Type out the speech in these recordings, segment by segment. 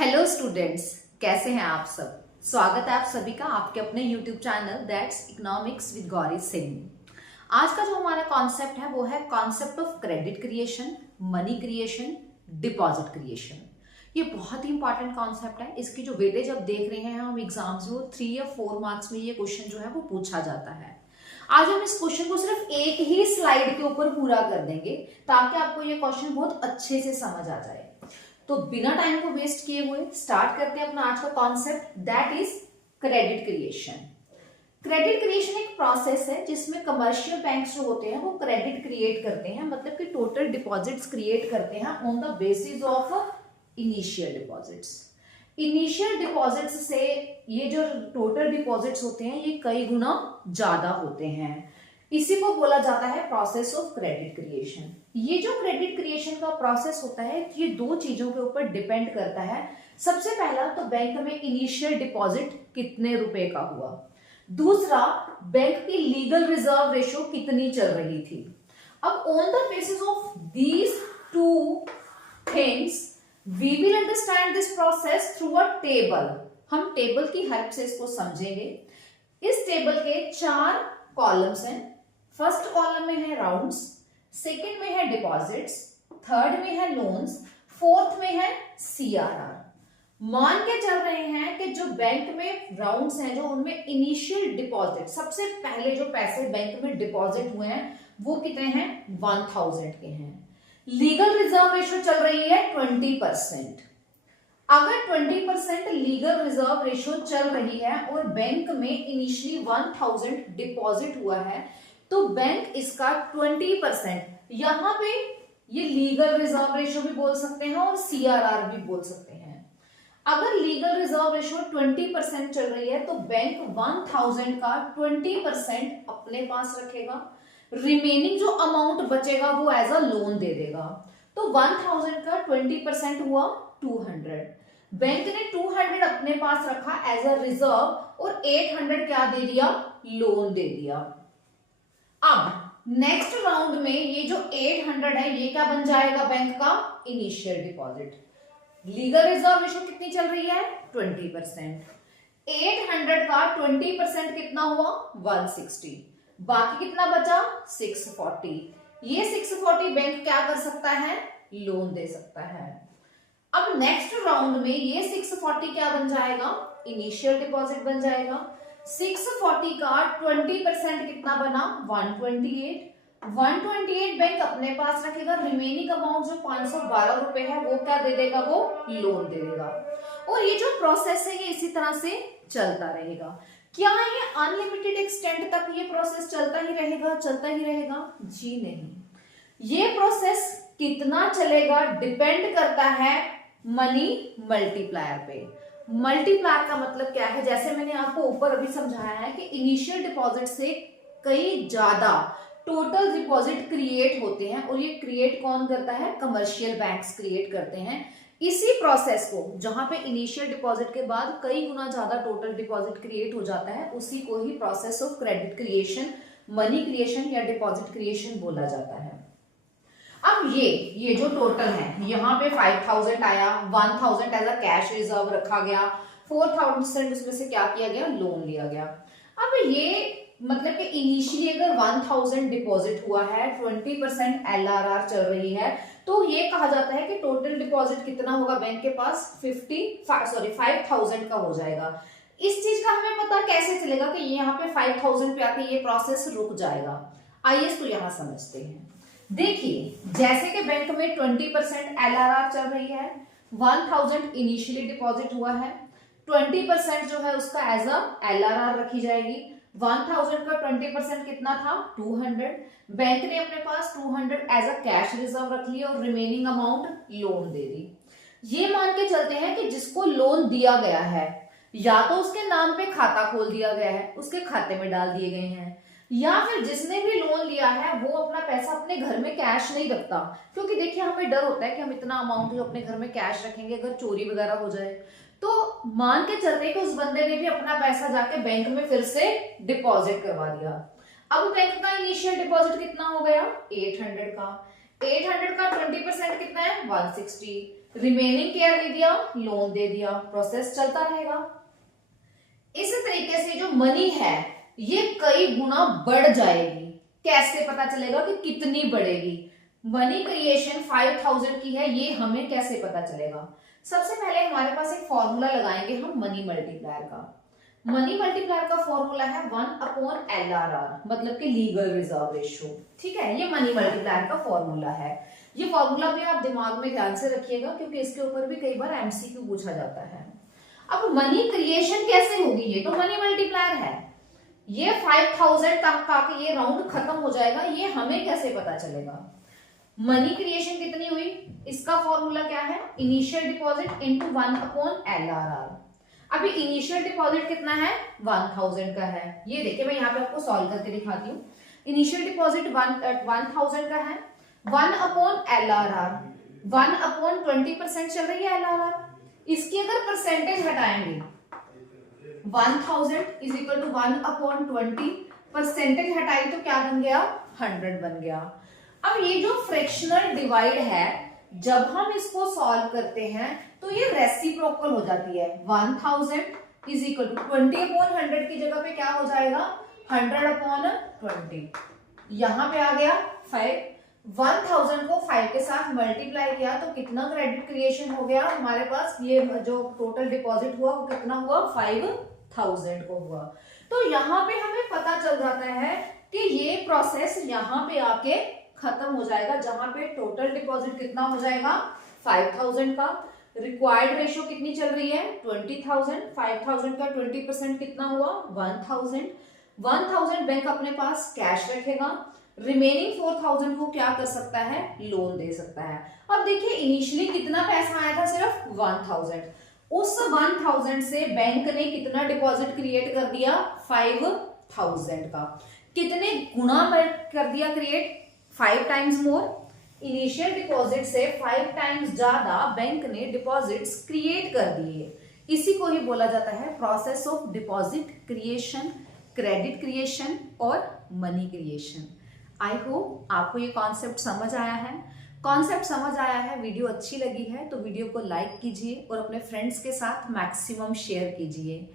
Hello students, कैसे हैं आप सब। स्वागत है आप सभी का आपके अपने YouTube channel that's economics with Gauri Singh. आज का जो हमारा कॉन्सेप्ट है वो है concept of credit creation, money creation, deposit creation. ये बहुत ही इंपॉर्टेंट कॉन्सेप्ट है। इसकी जो वेटेज आप देख रहे हैं हम एग्जाम्स में, वो 3 या 4 मार्क्स में ये क्वेश्चन जो है वो पूछा जाता है। आज हम इस क्वेश्चन को सिर्फ एक ही स्लाइड के ऊपर पूरा कर देंगे ताकि आपको ये क्वेश्चन बहुत अच्छे से समझ आ जाए। तो बिना टाइम को वेस्ट किए हुए स्टार्ट करते हैं अपना आज का concept, that is credit creation. Credit creation एक प्रोसेस है जिसमें कमर्शियल बैंक्स जो होते हैं वो क्रेडिट क्रिएट करते हैं, मतलब कि टोटल डिपॉजिट्स क्रिएट करते हैं on the basis of initial deposits. Initial deposits से ये जो टोटल डिपॉजिट्स होते हैं ये कई गुना ज्यादा होते हैं। इसी को बोला जाता है प्रोसेस ऑफ क्रेडिट क्रिएशन। ये जो क्रेडिट क्रिएशन का प्रोसेस होता है ये दो चीजों के ऊपर डिपेंड करता है। सबसे पहला तो बैंक में इनिशियल डिपॉजिट कितने रुपए का हुआ, दूसरा बैंक की लीगल रिजर्व रेशो कितनी चल रही थी। अब on the basis of these two things we will understand this process through a table. हम टेबल की हेल्प से इसको समझेंगे। इस टेबल के 4 कॉलम्स हैं। फर्स्ट कॉलम में है राउंड्स, सेकंड में है डिपॉजिट्स, थर्ड में है लोन्स, फोर्थ में है सीआरआर। मान के चल रहे हैं कि जो बैंक में राउंड्स हैं, जो उनमें इनिशियल डिपॉजिट, सबसे पहले जो पैसे बैंक में डिपॉजिट हुए हैं वो कितने हैं, 1000 के हैं। लीगल रिजर्व रेशो चल रही है 20%। अगर 20% लीगल रिजर्व रेशो चल रही है और बैंक में इनिशियली 1000 डिपॉजिट हुआ है तो बैंक इसका 20%, यहां पे ये लीगल रिजर्व रेशो भी बोल सकते हैं और सीआरआर भी बोल सकते हैं। अगर लीगल रिजर्व रेशो 20% चल रही है तो बैंक 1000 का 20% अपने पास रखेगा, रिमेनिंग जो अमाउंट बचेगा वो एज अ लोन दे देगा। तो 1000 का 20% हुआ 200। बैंक ने 200 अपने पास रखा एज अ रिजर्व और 800 क्या दे दिया, लोन दे दिया। अब नेक्स्ट राउंड में ये जो 800 है ये क्या बन जाएगा, बैंक का initial deposit. Legal reserve ratio कितनी चल रही है, 20%। 800 का 20% कितना हुआ, 160। बाकी कितना बचा, 640। ये 640 बैंक क्या कर सकता है, लोन दे सकता है। अब नेक्स्ट राउंड में ये 640 क्या बन जाएगा, इनिशियल डिपॉजिट बन जाएगा। 640 का 20% कितना बना, 128। 128 बैंक अपने पास रखेगा, रिमेनिंग अमाउंट जो 512 रुपए है वो क्या दे देगा, वो लोन दे देगा। और ये जो प्रोसेस है ये इसी तरह से चलता रहेगा। क्या ये अनलिमिटेड एक्सटेंट तक ये प्रोसेस चलता ही रहेगा, चलता ही रहेगा? जी नहीं। ये प्रोसेस कितना चलेगा डिपेंड करता है मनी मल्टीप्लायर पे। मल्टीप्लायर का मतलब क्या है, जैसे मैंने आपको ऊपर अभी समझाया है कि इनिशियल डिपॉजिट से कई ज्यादा टोटल डिपॉजिट क्रिएट होते हैं और ये क्रिएट कौन करता है, कमर्शियल बैंक्स क्रिएट करते हैं। इसी प्रोसेस को, जहां पे इनिशियल डिपॉजिट के बाद कई गुना ज्यादा टोटल डिपॉजिट क्रिएट हो जाता है, उसी को ही process of credit creation, money creation या डिपॉजिट क्रिएशन बोला जाता है। अब ये जो टोटल है, यहाँ पे 5000 आया, 1000 एज अ कैश रिजर्व रखा गया, 4000 उसमें से क्या किया गया, लोन लिया गया। अब ये मतलब कि इनिशियली अगर 1000 डिपॉजिट हुआ है, 20% एलआरआर चल रही है, तो ये कहा जाता है कि टोटल डिपॉजिट कितना होगा बैंक के पास, 5000 का हो जाएगा। इस चीज का हमें पता कैसे चलेगा कि यहाँ पे 5000 पे आके ये प्रोसेस रुक जाएगा। आइए इसको यहाँ समझते हैं। देखिए, जैसे कि बैंक में 20% एलआरआर चल रही है, 1000 इनिशियली डिपॉजिट हुआ है, 20% जो है उसका एज अ एलआरआर रखी जाएगी। 1000 का 20% कितना था, 200। बैंक ने अपने पास 200 एज अ कैश रिजर्व रख लिया और रिमेनिंग अमाउंट लोन दे दी। ये मान के चलते हैं कि जिसको लोन दिया गया है या तो उसके नाम पे खाता खोल दिया गया है, उसके खाते में डाल दिए गए हैं, या फिर जिसने भी लोन लिया है वो अपना पैसा अपने घर में कैश नहीं रखता, क्योंकि देखिए हमें डर होता है कि हम इतना अमाउंट जो अपने घर में कैश रखेंगे अगर चोरी वगैरह हो जाए, तो मान के चलते हैं कि उस बंदे ने भी अपना पैसा जाके बैंक में फिर से डिपॉजिट करवा दिया। अब बैंक का इनिशियल डिपॉजिट कितना हो गया, 800 का। 800 का 20% कितना है, 160। रिमेनिंग केयर दे दिया, लोन दे दिया, प्रोसेस चलता रहेगा। इस तरीके से जो मनी है ये कई गुना बढ़ जाएगी। कैसे पता चलेगा कि कितनी बढ़ेगी? मनी क्रिएशन 5000 की है, ये हमें कैसे पता चलेगा? सबसे पहले हमारे पास एक फॉर्मूला लगाएंगे हम मनी मल्टीप्लायर का। मनी मल्टीप्लायर का फॉर्मूला है 1/LRR, मतलब कि लीगल रिजर्व रेशियो। ठीक है, ये मनी मल्टीप्लायर का फॉर्मूला है। ये फॉर्मूला भी आप दिमाग में ध्यान से रखिएगा क्योंकि इसके ऊपर भी कई बार एमसीक्यू पूछा जाता है। अब मनी क्रिएशन कैसे होगी? ये तो मनी मल्टीप्लायर है, ये 5000 तक का ये राउंड खत्म हो जाएगा, ये हमें कैसे पता चलेगा? मनी क्रिएशन कितनी हुई, इसका फॉर्मूला क्या है? Initial deposit into 1/LRR। अभी इनिशियल डिपॉजिट कितना है? 1000 का है। ये देखिए मैं यहाँ पे आपको सॉल्व करके दिखाती हूँ। इनिशियल डिपॉजिट 1000 का है, 1/LRR, 1/20% चल रही है LRR। इसकी अगर परसेंटेज हटाएंगे 1000 इज इक्वल टू 1/20, परसेंटेज हटाई तो क्या बन गया? 100 बन गया। अब ये जो फ्रैक्शनल डिवाइड है, जब हम इसको सॉल्व करते हैं तो ये रेसिप्रोकल हो जाती है। 1000 इज इक्वल टू 20/100 की जगह पे क्या हो जाएगा? 100/20। यहां पे आ गया 5। 1000 को 5 के साथ मल्टीप्लाई किया तो कितना क्रेडिट क्रिएशन हो गया हमारे पास? ये जो टोटल डिपॉजिट हुआ वो कितना हुआ? 5000 को हुआ। तो यहाँ पे हमें पता चल जाता है कि ये प्रोसेस यहाँ पे आके खत्म हो जाएगा, जहां पे टोटल डिपॉजिट कितना हो जाएगा? 5000 का। रिक्वायर्ड रेशियो कितनी चल रही है? 20000। 5000 का 20% कितना हुआ? 1000। 1000 बैंक अपने पास कैश रखेगा, रिमेनिंग 4000 को क्या कर सकता है? लोन दे सकता है। अब देखिए इनिशियली कितना पैसा आया था? सिर्फ 1000। उस 1000 से बैंक ने कितना डिपॉजिट क्रिएट कर दिया? 5000 का। कितने गुना कर दिया create? 5 times more. Initial deposit से 5 टाइम्स ज्यादा बैंक ने डिपॉजिट्स क्रिएट कर दिए। इसी को ही बोला जाता है process of deposit creation, credit creation और मनी क्रिएशन। आई होप आपको ये कॉन्सेप्ट समझ आया है। कॉन्सेप्ट समझ आया है, वीडियो अच्छी लगी है तो वीडियो को लाइक कीजिए और अपने फ्रेंड्स के साथ मैक्सिमम शेयर कीजिए।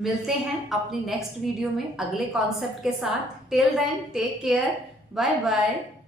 मिलते हैं अपनी नेक्स्ट वीडियो में अगले कॉन्सेप्ट के साथ। Till then take care, bye bye.